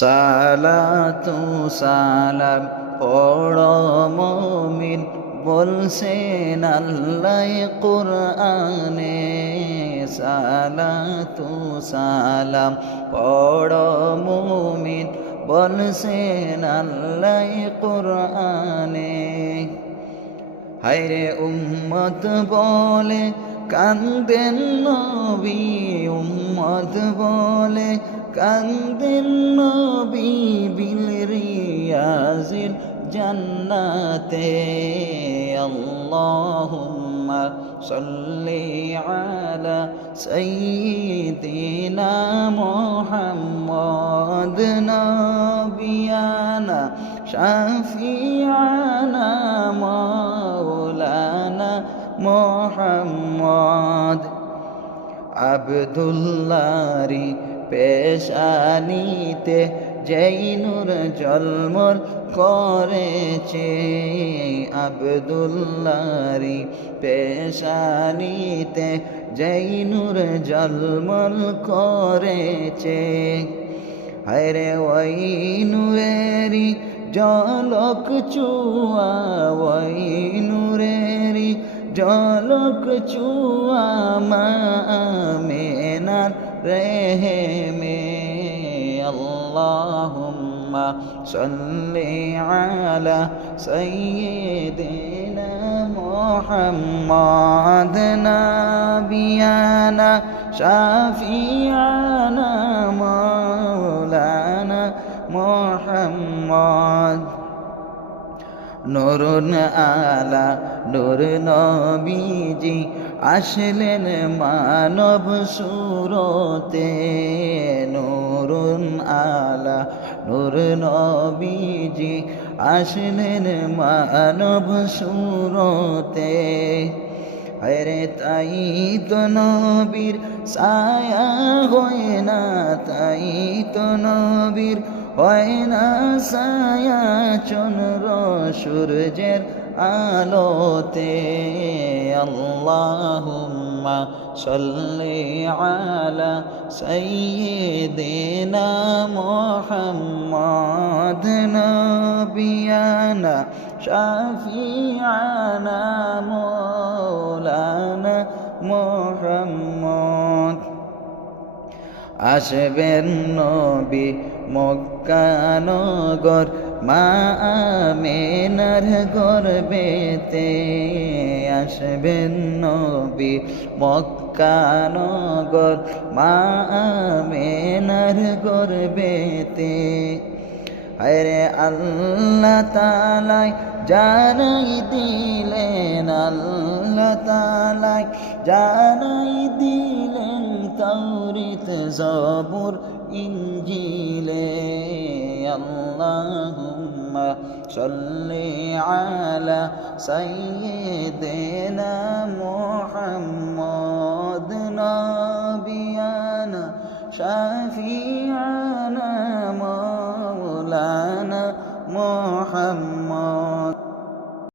সালাতু সালাম, পড়ো মমিন, বলছেন আল্লাহ কোরআনে, সালাতু সালাম, পড়ো মমিন, বলছেন আল্লাহ কোরআনে। হায়রে উম্মত বলে, কান্দেন নবী, উম্মত বলে কান্দেন নবী বিল রিয়াজিল জান্নাতে আল্লাহুম্মা সাল্লি আলা সাইয়্যিদিনা মুহাম্মদ নবিয়ানা শাফিয়ানা মাওলানা মোহাম্মদ আবদুল্লারি পেশানিতে জৈনুর জলমল করেছে আবদুল্লারি পেশানিতে জৈনুর জলমল করেছে। হরে ওই নূরেরি জলক চুয়া, ওই নুরেরি জলক চুয়া মেনার রেহে মে আল্লাহুম্মা সাল্লি আলা সাইয়্যিদিনা মুহাম্মাদ নাবিয়ানা শাফিয়ানা মাওলানা মুহাম্মদ নুরুন আলা নূর নবীজি আসলেন মানব সুরতে, নুরুন আলা, নূর নবীজি। আসলেন মানব সুরতে হরে তাই তো নবীর সায়া হয় না, তাই তো নবীর হয় না সায়া চন্দ্র সূর্যের আলোতে। আল্লাহুম্মা সাল্লি আলা সাইয়্যিদিনা মুহাম্মদ নবিয়ানা শাফিয়ানা মৌলানা মুহাম্মদ আসবেন নবী মক্কানগর মা আমেনার গর্বেতে আসবেন নবী মক্কানগর মা আমেনার গর্বেতে আরে আল্লাহ তালাই জানাই দিলেন, আল্লাহ তালাই জানাই দিলেন তৌরিত জবুর ইঞ্জিলে اللهم صل على سيدنا محمد نبينا شفيعنا